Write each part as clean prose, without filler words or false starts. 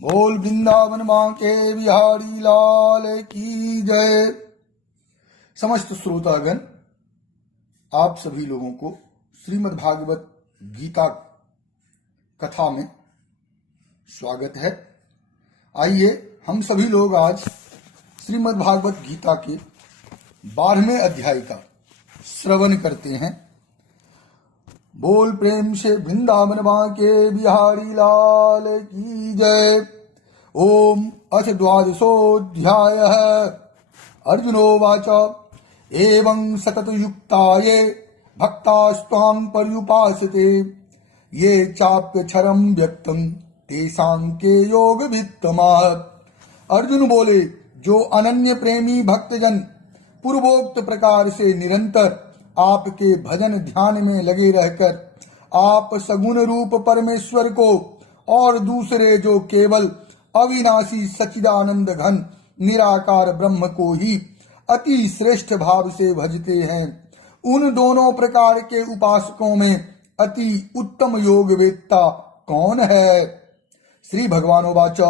बोल वृंदावन बांके बिहारी लाल की जय। समस्त श्रोतागण, आप सभी लोगों को श्रीमद् भागवत गीता कथा में स्वागत है। आइए हम सभी लोग आज श्रीमद् भागवत गीता के 12वें अध्याय का श्रवण करते हैं। बोल प्रेम से वृंदावन बांके बिहारी लाल की जय। ओम अथ द्वादशोऽध्यायः। अर्जुनोवाच एवं सतत युक्ताये भक्तास्त्वां पर्युपासते ये चाप्यक्षरं व्यक्तं तेषां के योगवित्तमाः। अर्जुन बोले, जो अनन्य प्रेमी भक्तजन पूर्वोक्त प्रकार से निरंतर आपके भजन ध्यान में लगे रहकर आप सगुण रूप परमेश्वर को और दूसरे जो केवल अविनाशी सच्चिदानंद घन निराकार ब्रह्म को ही अति श्रेष्ठ भाव से भजते हैं, उन दोनों प्रकार के उपासकों में अति उत्तम योगवेत्ता कौन है? श्री भगवानुवाच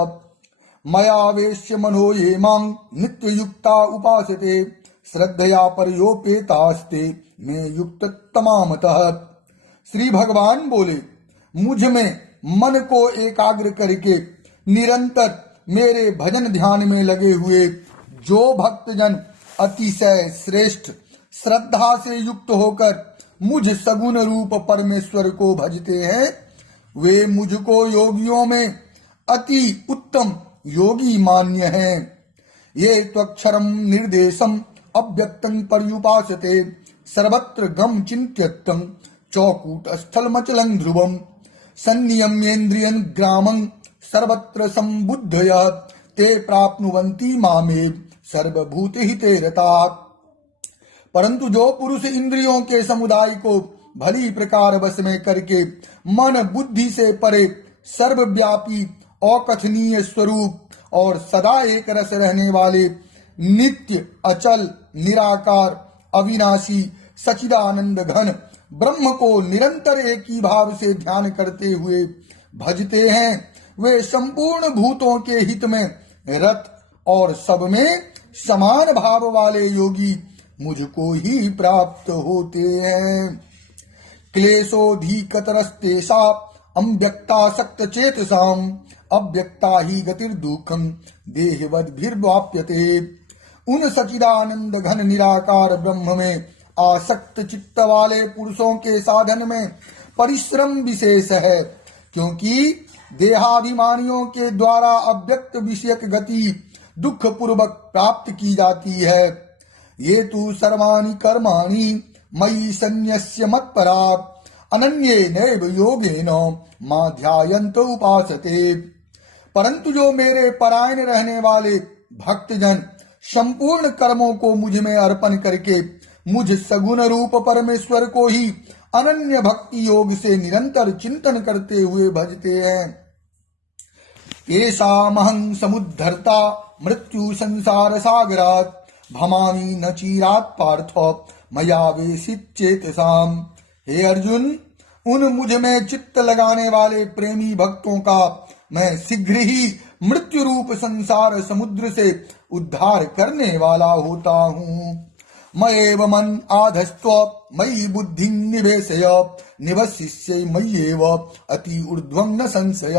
मयावेश्य मनो ये मां नित्ययुक्ता उपासते श्रद्धया परयोपेतास्ते में युक्त तमामतः। श्री भगवान बोले, मुझ में मन को एकाग्र करके निरंतर मेरे भजन ध्यान में लगे हुए जो भक्तजन अतिशय श्रेष्ठ श्रद्धा से युक्त होकर मुझ सगुण रूप परमेश्वर को भजते हैं, वे मुझको योगियों में अति उत्तम योगी मान्य हैं। ये त्वक्षरम निर्देशम अव्यक्तं पर्युपासते सर्वत्र गम चिन्त्यक्तं चौकूटस्थलमचलं ध्रुवं संनियम्येन्द्रियं ग्रामं सर्वत्र संबुद्धयः ते प्राप्नुवन्ति मामेव सर्वभूतहिते रताः। परंतु जो पुरुष इंद्रियों के समुदाय को भली प्रकार वश में करके मन बुद्धि से परे सर्वव्यापी अकथनीय स्वरूप और सदा एक रस रहने वाले नित्य अचल निराकार अविनाशी सच्चिदानंद घन ब्रह्म को निरंतर एक ही भाव से ध्यान करते हुए भजते हैं, वे संपूर्ण भूतों के हित में रत और सब में समान भाव वाले योगी मुझको ही प्राप्त होते हैं। क्लेशोऽधिकतरस्तेषा अव्यक्तासक्त चेतसाम अव्यक्ता ही गतिर्दुःखं देहवद्भिर्वाप्यते। उन सच्चिदानंद घन निराकार ब्रह्म में आसक्त चित्त वाले पुरुषों के साधन में परिश्रम विशेष है, क्योंकि देहाभिमानियों के द्वारा अव्यक्त विषयक गति दुख पूर्वक प्राप्त की जाती है। ये तु सर्वाणि कर्माणि मयि सन्न्यस्य मत्परा अनन्येनैव योगेन मां ध्यायन्त उपासते। परंतु जो मेरे परायण रहने वाले भक्तजन संपूर्ण कर्मों को मुझ में अर्पण करके मुझ सगुण रूप परमेश्वर को ही अनन्य भक्ति योग से निरंतर चिंतन करते हुए भजते हैं। येषामहं समुद्धर्ता मृत्यु संसार सागरात् भमामि न चिरात् पार्थ मया वेशित चेतसाम। हे अर्जुन, उन मुझ में चित्त लगाने वाले प्रेमी भक्तों का मैं शीघ्र ही मृत्यु रूप संसार समुद्र से उद्धार करने वाला होता हूँ। मयेव मन आधस्त्व मयि बुद्धि निवेशय निवसिष्ये मय्येव अति ऊर्ध्वं न संशय।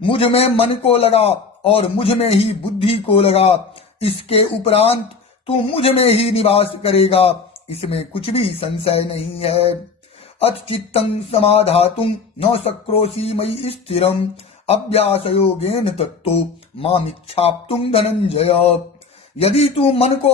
मुझ में मन को लगा और मुझ में ही बुद्धि को लगा, इसके उपरांत तू मुझ में ही निवास करेगा, इसमें कुछ भी संशय नहीं है। अथ चित्तं समाधातुं न शक्नोषि मयि स्थिरम् अभ्यासयोगेन तत्तो मामिच्छाप्तुं धनंजय। यदि तू मन को